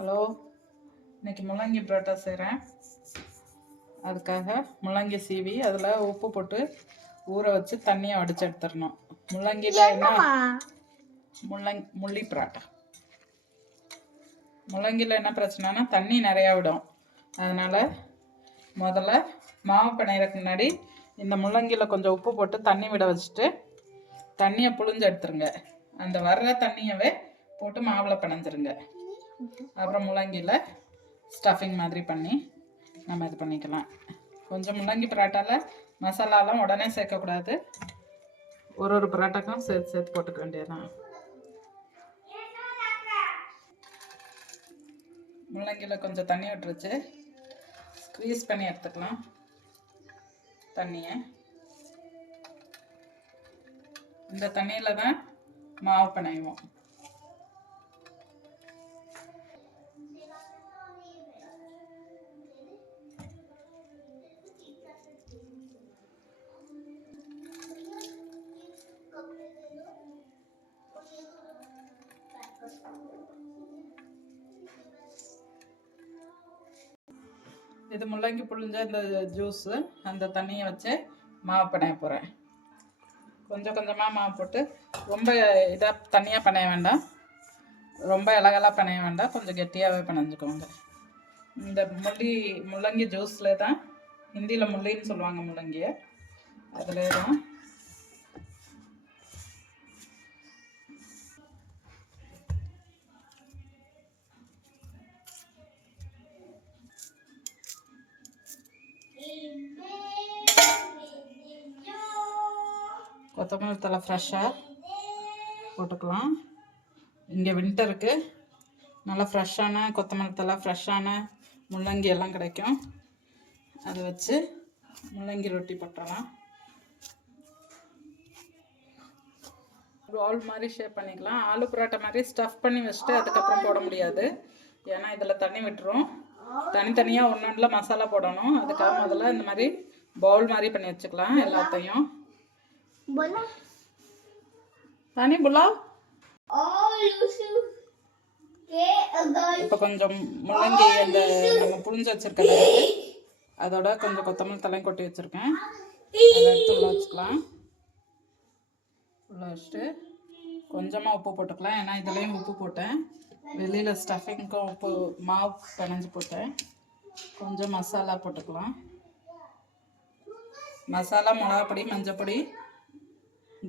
Hello, இன்னைக்கு முள்ளங்கி பரோட்டா செய்கிறேன். அதுக்காக முள்ளங்கி சீவி அதில் உப்பு போட்டு ஊற வச்சு தண்ணியை வடிச்சு எடுத்துடணும். முள்ளங்கியில் என்ன முள்ளி பரோட்டா. முள்ளங்கியில் என்ன பிரச்சனைனா தண்ணி நிறையா விடும். அதனால் முதல்ல மாவு பிணையறதுக்கு முன்னாடி இந்த முள்ளங்கியில் கொஞ்சம் உப்பு போட்டு தண்ணி விட வச்சுட்டு தண்ணியை புழிஞ்சு எடுத்துருங்க. அந்த வர்ற தண்ணியவே போட்டு மாவில் பிணைஞ்சிருங்க. அப்புறம் முள்ளங்கியில் ஸ்டஃபிங் மாதிரி பண்ணி நம்ம இது பண்ணிக்கலாம். கொஞ்சம் முள்ளங்கி பரோட்டாவில் மசாலாலாம் உடனே சேர்க்கக்கூடாது. ஒரு பரோட்டாக்கும் சேர்த்து சேர்த்து போட்டுக்க வேண்டியதுதான். முள்ளங்கியில் கொஞ்சம் தண்ணி விட்டுருச்சு, ஸ்க்வீஸ் பண்ணி எடுத்துக்கலாம் தண்ணியை. இந்த தண்ணியில் தான் மாவு பிணைவோம். இது முள்ளங்கி புழிஞ்ச இந்த ஜூஸு, அந்த தண்ணியை வச்சு மாவு பிணைய போகிறேன். கொஞ்சம் கொஞ்சமாக மாவு போட்டு ரொம்ப இதாக தண்ணியாக பிணைய வேண்டாம், ரொம்ப இலகலாக பிணைய வேண்டாம், கொஞ்சம் கெட்டியாகவே பிணைஞ்சிக்கோங்க. இந்த முள்ளங்கி ஜூஸில் தான், ஹிந்தியில் முள்ளின்னு சொல்லுவாங்க முள்ளங்கியை, அதில் தான் கொத்தமல்லி தழை ஃப்ரெஷ்ஷாக போட்டுக்கலாம். இங்கே வின்டருக்கு நல்லா ஃப்ரெஷ்ஷான கொத்தமல்லி தழை, ஃப்ரெஷ்ஷான முள்ளங்கி எல்லாம் கிடைக்கும். அதை வச்சு முள்ளங்கி ரொட்டி போட்டுடலாம். ரோல் மாதிரி ஷேப் பண்ணிக்கலாம். ஆலு பரோட்டா மாதிரி ஸ்டஃப் பண்ணி வச்சுட்டு அதுக்கப்புறம் போட முடியாது, ஏன்னா இதில் தண்ணி விட்டுரும். தனித்தனியாக ஒன்றில் மசாலா போடணும். அதுக்காக முதல்ல இந்த மாதிரி பவுல் மாதிரி பண்ணி வச்சுக்கலாம் எல்லாத்தையும். தானே புலா இப்போ கொஞ்சம் முள்ளங்கி அந்த நம்ம புழிஞ்சு வச்சிருக்கிறது, அதோட கொஞ்சம் கொத்தமல்லி தலை கொட்டி வச்சுருக்கேன், அதை எடுத்து உள்ள வச்சுக்கலாம். உள்ள வச்சுட்டு கொஞ்சமாக உப்பு போட்டுக்கலாம், ஏன்னா இதுலேயும் உப்பு போட்டேன். வெளியில் ஸ்டஃபிங்க்கும் உப்பு மாவு பிணைஞ்சு போட்டேன். கொஞ்சம் மசாலா போட்டுக்கலாம். மசாலா மிளகாப்பொடி, மஞ்சப்பொடி,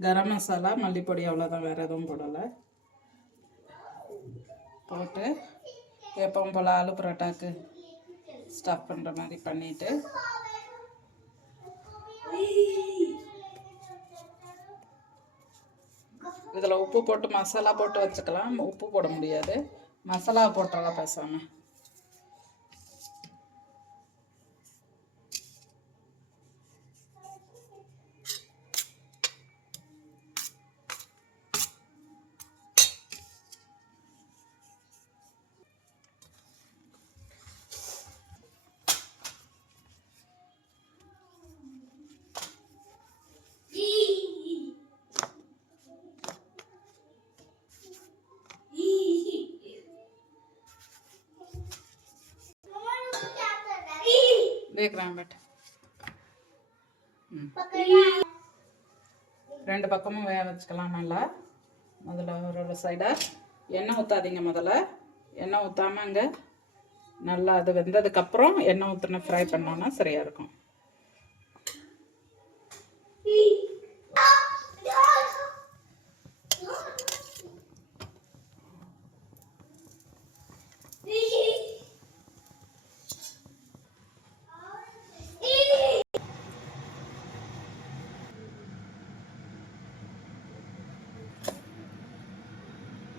கரம் மசாலா, மல்லிப்பொடி, அவ்வளோதான், வேறு எதுவும் போடலை. போட்டு எப்பவும் போல் ஆலு பரோட்டாக்கு ஸ்டஃப் பண்ணுற மாதிரி பண்ணிவிட்டு இதில் உப்பு போட்டு மசாலா போட்டு வச்சுக்கலாம். உப்பு போட முடியாது, மசாலா போட்டாலாம் பேசாமல். देख रहे हैं बेटा, ரெண்டு பக்கமும் வேக வச்சுக்கலாம் நல்லா. முதல்ல ஒரு சைடாக எண்ணெய் ஊற்றாதீங்க. முதல்ல எண்ணெய் ஊற்றாமங்க நல்லா அது வெந்ததுக்கப்புறம் எண்ணெய் ஊற்றின ஃப்ரை பண்ணோன்னா சரியாக இருக்கும்.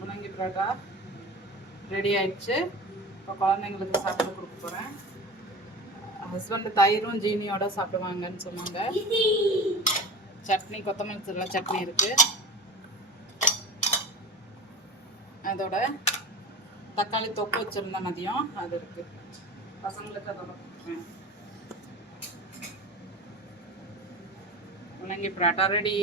முள்ளங்கி பரோட்டா ரெடி ஆயிடுச்சு. இப்போ குழந்தைங்களுக்கு சாப்பிட கொடுக்க போகிறேன். ஹஸ்பண்டு தயிரும் ஜீனியோட சாப்பிடுவாங்கன்னு சொன்னாங்க. சட்னி, கொத்தமல்லி தழை சட்னி இருக்குது. அதோட தக்காளி தொக்கு வச்சுருந்த மதியம் அது இருக்குது. பசங்களுக்கு அதோட கொடுக்குறேன். முள்ளங்கி பரோட்டா ரெடி.